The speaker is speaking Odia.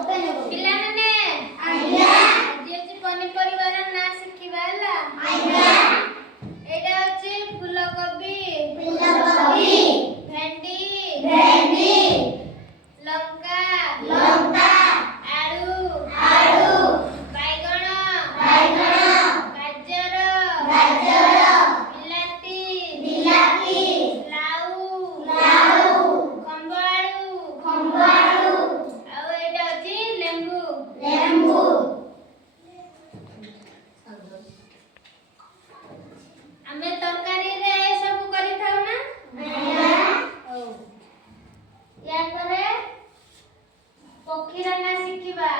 ପିଲାମାନେ ଆଜି ଅଛି ପନିପରିବାର ନାଁ ଶିଖିବା ହେଲା। ଏଇଟା ଅଛି ଫୁଲକୋବି, ଭେଣ୍ଡି, ଲଙ୍କା, ଆଳୁ, ବାଇଗଣ, ଗାଜର, ବିଲାତି, ଲାଉ, ଖମ୍ବ ଆଳୁ, ଆଉ ଏଇଟା ଅଛି ଲେମ୍ବୁ। ଆମେ ତରକାରୀରେ ସବୁ କରିଥାଉ ନା? ହଉ। ୟା ପରେ ପକ୍ଷୀର ନାଁ ଶିଖିବା।